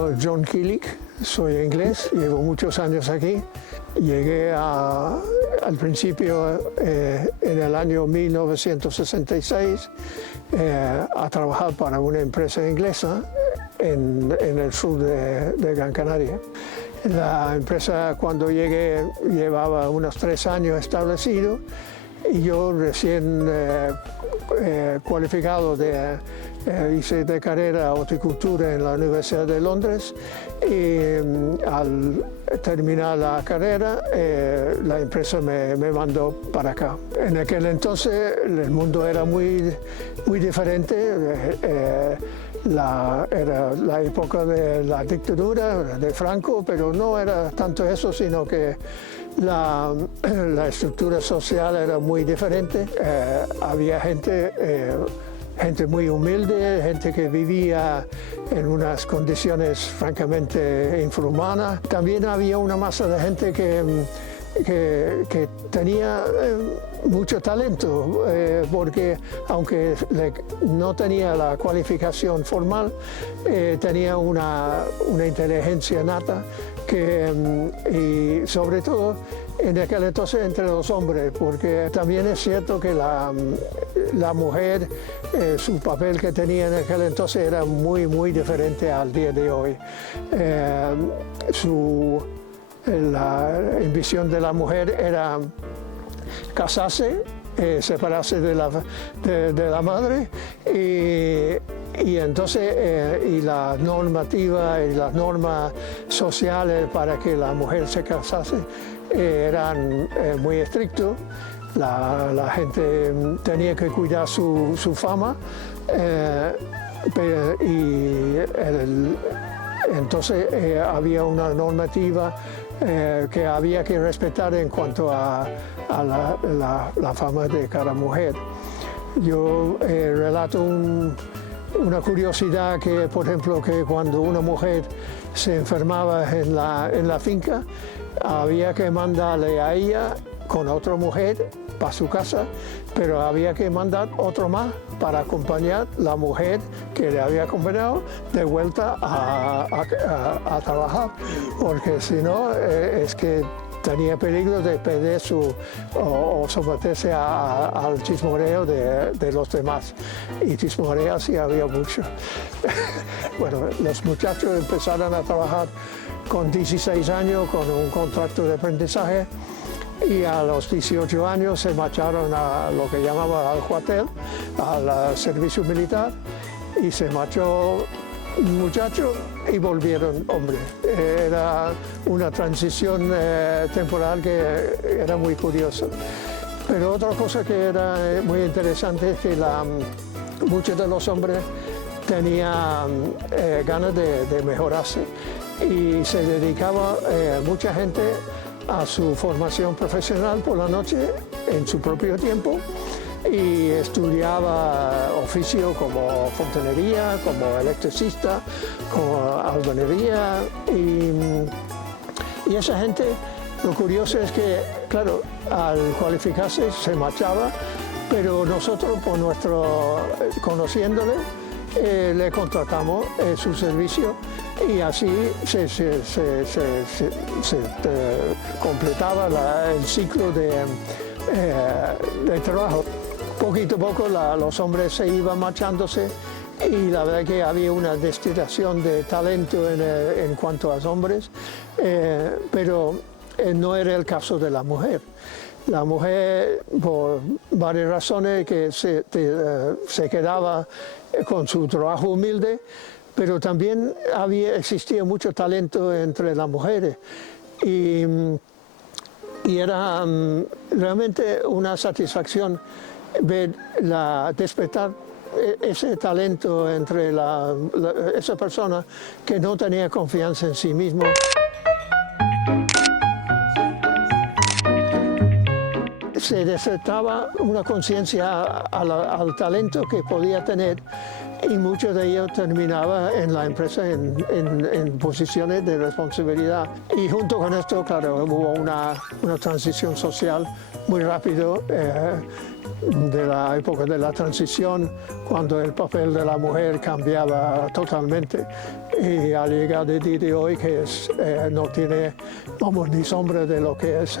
llamo John Killick, soy inglés, llevo muchos años aquí. Llegué al principio, en el año 1966, a trabajar para una empresa inglesa en el sur de Gran Canaria. La empresa, cuando llegué, llevaba unos 3 años establecido y yo recién cualificado hice de carrera horticultura en la Universidad de Londres y al terminar la carrera la empresa me mandó para acá. En aquel entonces el mundo era muy diferente. Era la época de la dictadura de Franco, pero no era tanto eso, sino que la estructura social era muy diferente. Había gente muy humilde, gente que vivía en unas condiciones francamente infrahumanas. También había una masa de gente que tenía mucho talento, porque aunque no tenía la cualificación formal, tenía una inteligencia nata y sobre todo en aquel entonces entre los hombres, porque también es cierto que la mujer, su papel que tenía en aquel entonces era muy diferente al día de hoy. La ambición de la mujer era casarse, separarse de la madre y entonces y la normativa y las normas sociales para que la mujer se casase eran muy estrictos. La gente tenía que cuidar su fama entonces había una normativa que había que respetar en cuanto a la fama de cada mujer. Yo relato una curiosidad que, por ejemplo, que cuando una mujer se enfermaba en la finca, había que mandarle a ella con otra mujer para su casa, pero había que mandar otro más para acompañar la mujer que le había acompañado de vuelta a trabajar, porque si no es que tenía peligro de perder o someterse al chismorreo de los demás. Y chismorreo sí había mucho. Bueno, los muchachos empezaron a trabajar con 16 años con un contrato de aprendizaje y a los 18 años se marcharon a lo que llamaba al cuartel, al servicio militar, y se marchó un muchacho y volvieron hombres. Era una transición temporal que era muy curiosa. Pero otra cosa que era muy interesante es que muchos de los hombres tenían ganas de mejorarse y se dedicaba mucha gente a su formación profesional por la noche en su propio tiempo y estudiaba oficio como fontanería, como electricista, como albañilería y esa gente, lo curioso es que, claro, al cualificarse se marchaba, pero nosotros, conociéndole, le contratamos su servicio y así se completaba el ciclo de trabajo. Poquito a poco los hombres se iban marchándose y la verdad que había una destilación de talento en cuanto a los hombres, pero no era el caso de la mujer. La mujer, por varias razones, que se quedaba con su trabajo humilde, pero también existía mucho talento entre las mujeres y era realmente una satisfacción ver despertar ese talento entre esa persona que no tenía confianza en sí mismo. Se despertaba una conciencia al talento que podía tener y muchos de ellos terminaban en la empresa en posiciones de responsabilidad. Y junto con esto, claro, hubo una transición social muy rápido de la época de la transición, cuando el papel de la mujer cambiaba totalmente, y al llegar el día de hoy, que no tiene, vamos, ni sombra de lo que es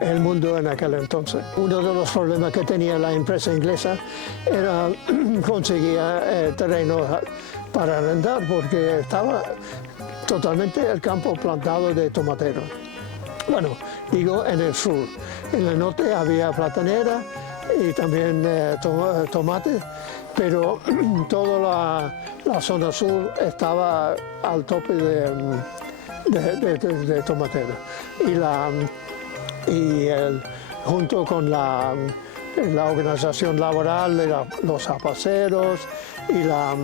el mundo en aquel entonces. Uno de los problemas que tenía la empresa inglesa era conseguir terreno para arrendar, porque estaba totalmente el campo plantado de tomateros. Bueno, digo en el sur. En el norte había platanera y también tomate, pero toda la zona sur estaba al tope de tomatera. Junto con la organización laboral, los apaceros y las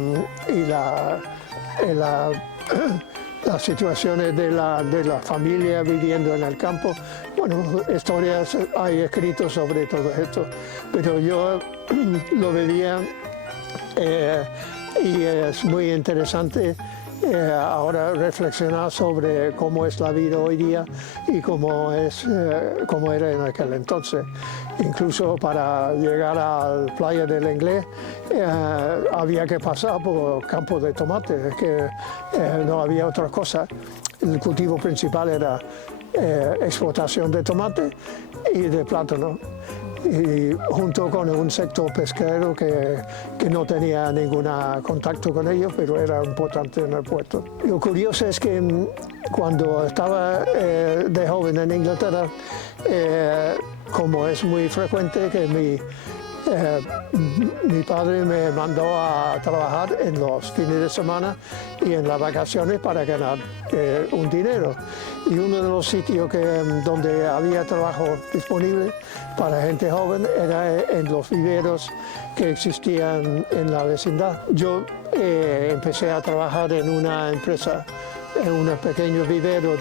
situaciones de la familia viviendo en el campo. Bueno, historias hay escritos sobre todo esto, pero yo lo vivía y es muy interesante ahora reflexionar sobre cómo es la vida hoy día y cómo era en aquel entonces. Incluso para llegar a la playa del Inglés había que pasar por campos de tomate, que no había otra cosa. El cultivo principal era explotación de tomate y de plátano, y junto con un sector pesquero que no tenía ningún contacto con ellos, pero era importante en el puerto. Lo curioso es que cuando estaba de joven en Inglaterra, como es muy frecuente que mi padre me mandó a trabajar en los fines de semana y en las vacaciones para ganar un dinero. Y uno de los sitios donde había trabajo disponible para gente joven era en los viveros que existían en la vecindad. Yo empecé a trabajar en una empresa, en un pequeño vivero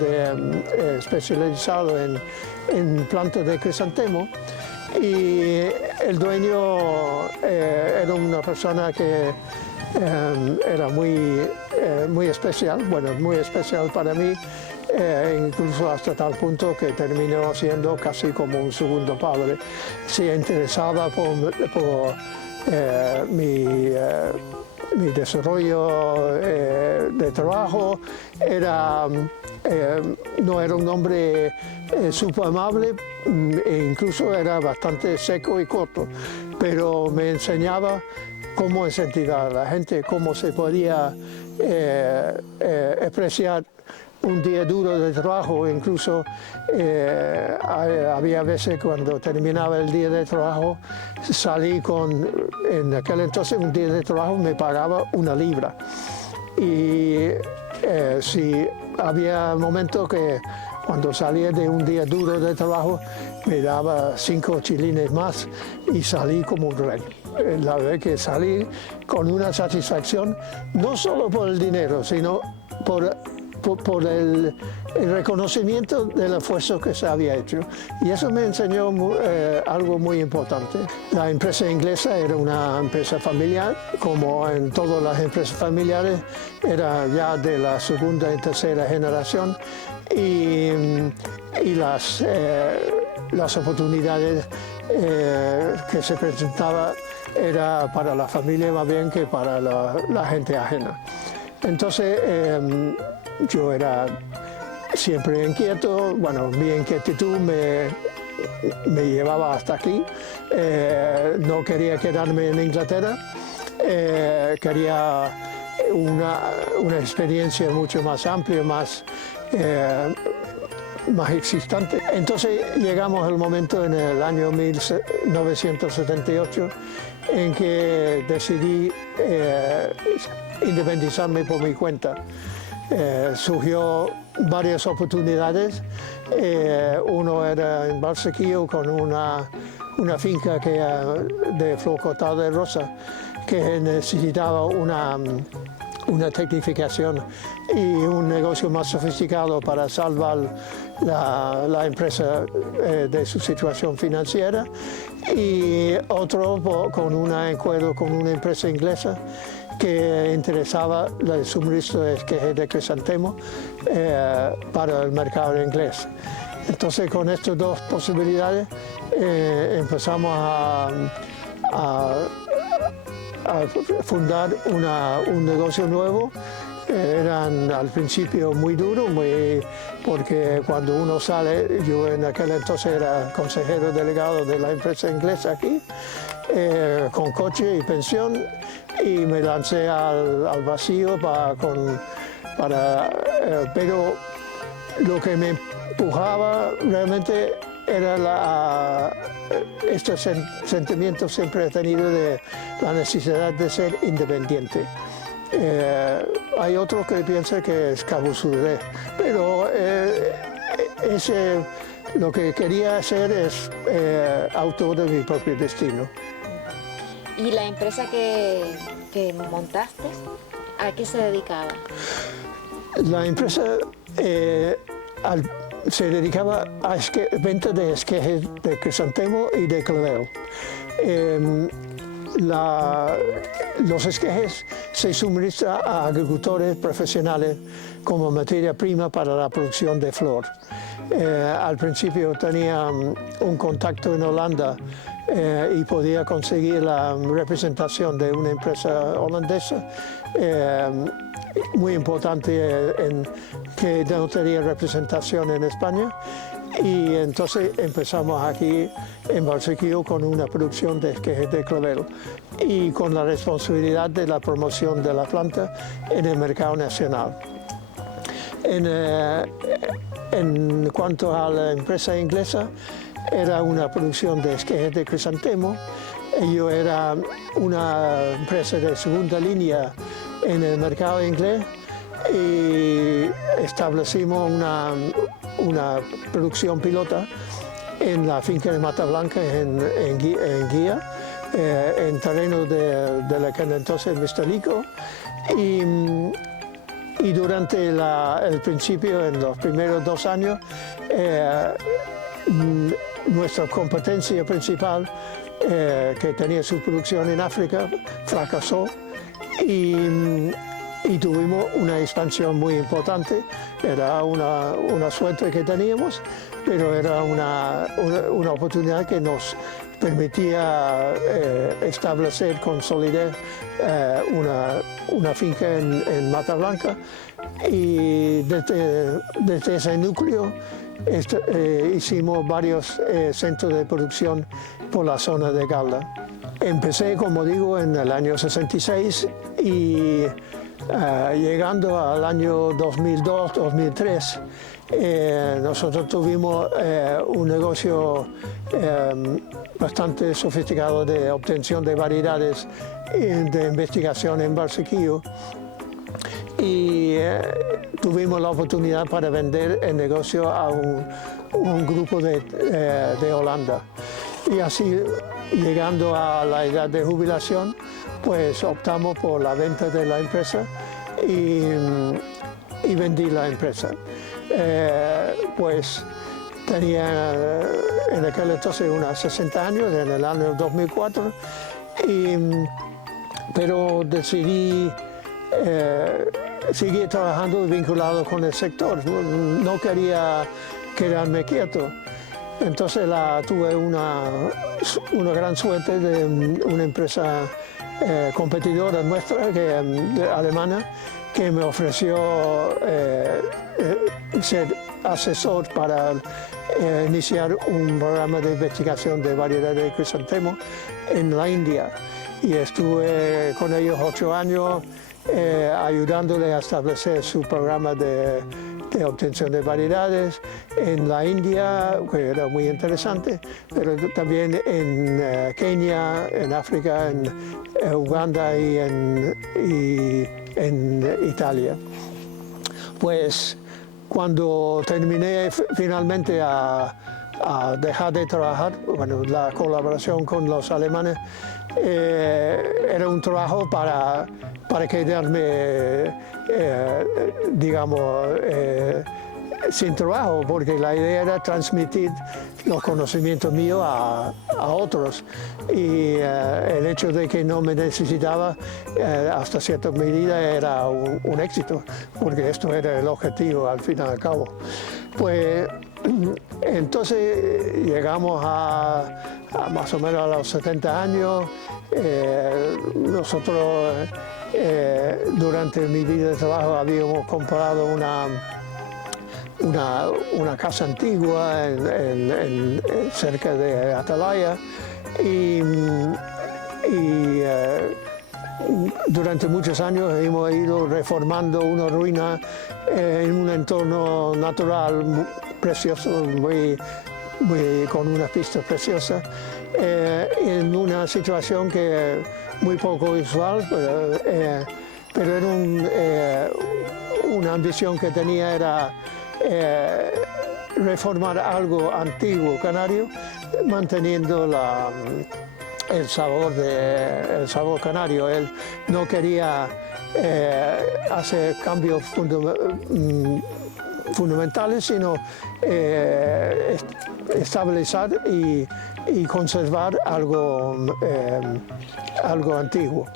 especializado en plantas de crisantemo. Y el dueño era una persona que era muy especial, bueno, muy especial para mí, incluso hasta tal punto que terminó siendo casi como un segundo padre. Se interesaba por mi desarrollo de trabajo, no era un hombre súper amable, e incluso era bastante seco y corto, pero me enseñaba cómo incentivar a la gente, cómo se podía apreciar un día duro de trabajo. Incluso había veces cuando terminaba el día de trabajo, en aquel entonces un día de trabajo me pagaba 1 libra. Y si había momentos que cuando salía de un día duro de trabajo me daba 5 chilines más y salí como un rey. La verdad que salí con una satisfacción, no solo por el dinero, sino por el reconocimiento del esfuerzo que se había hecho. Y eso me enseñó algo muy importante. La empresa inglesa era una empresa familiar, como en todas las empresas familiares, era ya de la segunda y tercera generación, y las oportunidades que se presentaban era para la familia más bien que para la gente ajena. Entonces, yo era siempre inquieto. Bueno, mi inquietud me llevaba hasta aquí. No quería quedarme en Inglaterra, quería una experiencia mucho más amplia, más existente. Entonces llegamos al momento en el año 1978 en que decidí independizarme por mi cuenta. Surgió varias oportunidades. Uno era en Valsequillo con una finca de flor cortada de rosa que necesitaba una tecnificación y un negocio más sofisticado para salvar la empresa de su situación financiera, y otro con un acuerdo con una empresa inglesa que interesaba el suministro de esquejes de crisantemo para el mercado inglés. Entonces, con estas dos posibilidades empezamos a fundar un negocio nuevo. Eran al principio muy duros, porque cuando uno sale, yo en aquel entonces era consejero delegado de la empresa inglesa aquí, con coche y pensión, y me lancé al vacío pero lo que me empujaba realmente era este sentimiento siempre he tenido de la necesidad de ser independiente. Hay otros que piensan que es cabuzudez, pero lo que quería hacer es autor de mi propio destino. ¿Y la empresa que montaste, a qué se dedicaba? La empresa se dedicaba a venta de esquejes de crisantemo y de clavel. Los esquejes se suministran a agricultores profesionales como materia prima para la producción de flor. Al principio tenía un contacto en Holanda y podía conseguir la representación de una empresa holandesa muy importante que no tenía representación en España. Y entonces empezamos aquí en Barsequillo con una producción de esquejes de clavel y con la responsabilidad de la promoción de la planta en el mercado nacional. En cuanto a la empresa inglesa, era una producción de esquejes de crisantemo. Yo era una empresa de segunda línea en el mercado inglés y establecimos una producción pilota en la finca de Mata Blanca en Guía, en terreno de la que entonces Mistalico, y durante el principio, en los primeros 2 años, nuestra competencia principal, que tenía su producción en África, fracasó y tuvimos una expansión muy importante. Era una suerte que teníamos, pero era una oportunidad que nos permitía establecer con solidez una finca en Mata Blanca, y desde ese núcleo hicimos varios centros de producción por la zona de Galda. Empecé, como digo, en el año 66 y llegando al año 2002-2003, nosotros tuvimos un negocio bastante sofisticado de obtención de variedades de investigación en Barsequillo, y tuvimos la oportunidad para vender el negocio a un grupo de Holanda. Y así, llegando a la edad de jubilación, pues optamos por la venta de la empresa y vendí la empresa. Pues tenía en aquel entonces unos 60 años, en el año 2004, pero decidí seguir trabajando vinculado con el sector. No quería quedarme quieto. Entonces tuve una gran suerte de una empresa competidora nuestra, alemana, que me ofreció ser asesor para iniciar un programa de investigación de variedades de crisantemo en la India. Y estuve con ellos 8 años ayudándole a establecer su programa de obtención de variedades en la India, que era muy interesante, pero también en Kenia, en África, en Uganda y en Italia. Pues cuando terminé finalmente a dejar de trabajar, bueno, la colaboración con los alemanes era un trabajo para quedarme, digamos, sin trabajo, porque la idea era transmitir los conocimientos míos a otros. Y el hecho de que no me necesitaba hasta cierta medida era un éxito, porque esto era el objetivo al fin y al cabo. Pues entonces llegamos a más o menos a los 70 años. Nosotros durante mi vida de trabajo habíamos comprado una casa antigua cerca de Atalaya y durante muchos años hemos ido reformando una ruina en un entorno natural precioso, con una pista preciosa, en una situación que muy poco usual, pero era una ambición que tenía era reformar algo antiguo canario, manteniendo el sabor canario. Él no quería hacer cambios fundamentales, sino estabilizar y conservar algo antiguo.